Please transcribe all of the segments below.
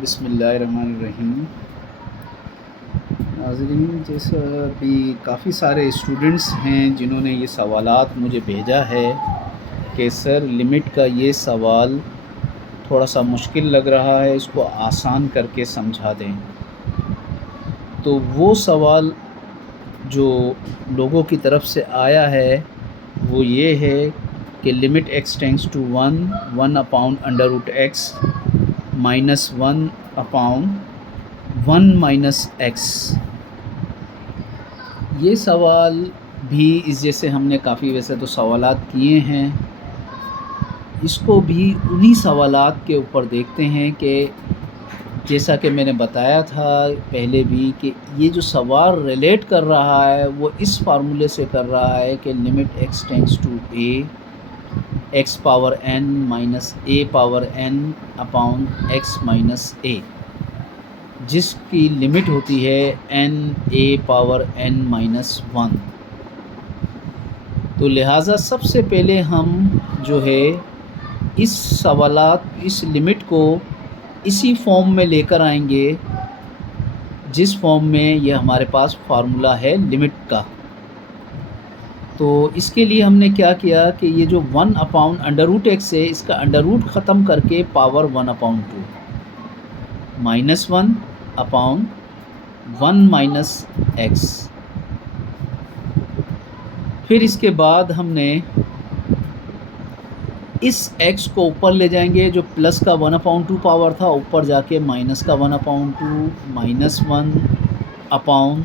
बिस्मिल्लाहिर्रहमानिर्रहीम। नाज़रीन, जैसा अभी काफ़ी सारे स्टूडेंट्स हैं जिन्होंने ये सवालात मुझे भेजा है कि सर लिमिट का ये सवाल थोड़ा सा मुश्किल लग रहा है, इसको आसान करके समझा दें। तो वो सवाल जो लोगों की तरफ से आया है वो ये है कि limit x tends to 1 upon under root x minus 1 upon 1 minus x. ये सवाल भी इस जैसे हमने काफ़ी वैसे तो सवालात किए हैं, इसको भी उन्हीं सवालात के ऊपर देखते हैं कि जैसा कि मैंने बताया था पहले भी कि ये जो सवाल रिलेट कर रहा है वो इस फार्मूले से कर रहा है कि limit x tends to a x power n minus a power n upon x minus a, जिसकी लिमिट होती है n a power n minus 1। तो लिहाजा सबसे पहले हम जो है इस इस लिमिट को इसी फॉर्म में लेकर आएंगे जिस फॉर्म में ये हमारे पास फार्मूला है लिमिट का। तो इसके लिए हमने क्या किया कि ये जो 1 अपॉन अंडर रूट एक्स है, इसका अंडर रूट ख़त्म करके power 1 upon 2 minus 1 upon 1 minus x. फिर इसके बाद हमने इस x को ऊपर ले जाएंगे, जो प्लस का 1 अपॉन 2 पावर था ऊपर जाके माइनस का 1 अपॉन 2 माइनस 1 अपॉन,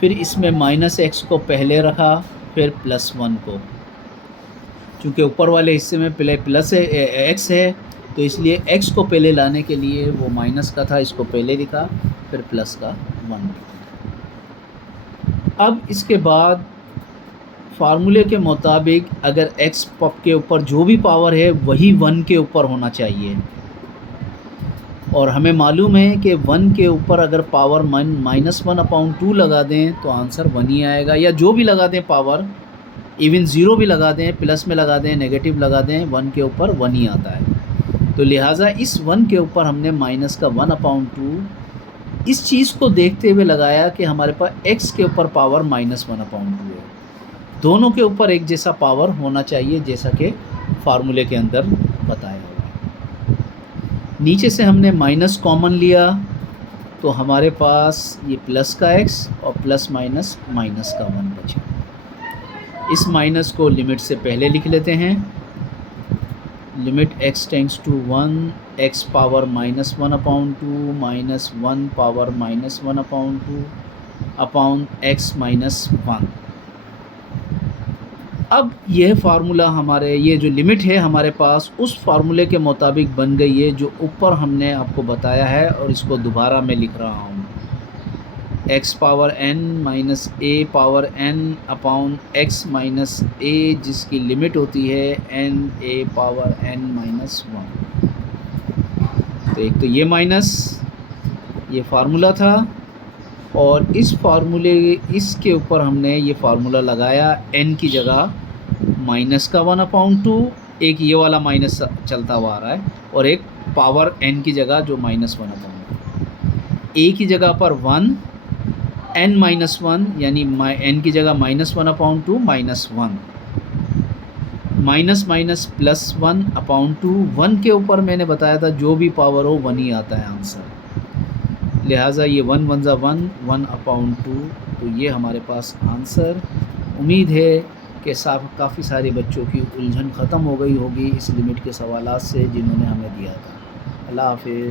फिर इसमें माइनस x को पहले रखा फिर प्लस 1 को। चूँकि ऊपर वाले हिस्से में पहले प्लस x है तो इसलिए x को पहले लाने के लिए वो माइनस का था, इसको पहले लिखा फिर प्लस का 1। अब इसके बाद फार्मूले के मुताबिक अगर x पप के ऊपर जो भी पावर है वही 1 के ऊपर होना चाहिए, और हमें मालूम है कि 1 के ऊपर अगर पावर माइनस 1 अपॉन 2 लगा दें तो आंसर 1 ही आएगा, या जो भी लगा दें पावर, इवन ज़ीरो भी लगा दें, प्लस में लगा दें, नेगेटिव लगा दें, 1 के ऊपर 1 ही आता है। तो लिहाजा इस 1 के ऊपर हमने माइनस का 1 अपॉन 2 इस चीज़ को देखते हुए लगाया कि हमारे पास x के ऊपर पावर माइनस 1 अपॉन 2 है, दोनों के ऊपर एक जैसा पावर होना चाहिए जैसा कि फार्मूले के अंदर बताया हुआ है। नीचे से हमने माइनस कॉमन लिया तो हमारे पास ये प्लस का x और प्लस माइनस माइनस का 1 बचा। इस माइनस को लिमिट से पहले लिख लेते हैं, limit x tends to 1 x power minus 1 upon 2 minus 1 power minus 1 upon 2 upon x minus 1। अब यह फार्मूला हमारे ये जो लिमिट है हमारे पास उस फार्मूले के मुताबिक बन गई है जो ऊपर हमने आपको बताया है, और इसको दोबारा मैं लिख रहा हूँ x power n minus a power n upon x minus a, जिसकी लिमिट होती है n a power n minus 1। तो एक तो ये माइनस ये फार्मूला था, और इस फार्मूले इसके ऊपर हमने ये फार्मूला लगाया n की जगह माइनस का 1 अपॉन 2, एक ये वाला माइनस चलता हुआ आ रहा है, और एक पावर n की जगह जो माइनस 1 अपॉन 2, a की जगह पर 1 n माइनस 1 यानी n की जगह minus 1 upon 2 minus 1, minus minus plus 1 upon 2। 1 के ऊपर मैंने बताया था जो भी पावर हो 1 ही आता है आंसर, लिहाजा ये 1 1 1 1 अपॉन 2। तो ये हमारे पास आंसर। उम्मीद है कि काफ़ी सारे बच्चों की उलझन ख़त्म हो गई होगी इस लिमिट के सवालात से जिन्होंने हमें दिया था। अल्लाह हाफ़िज़।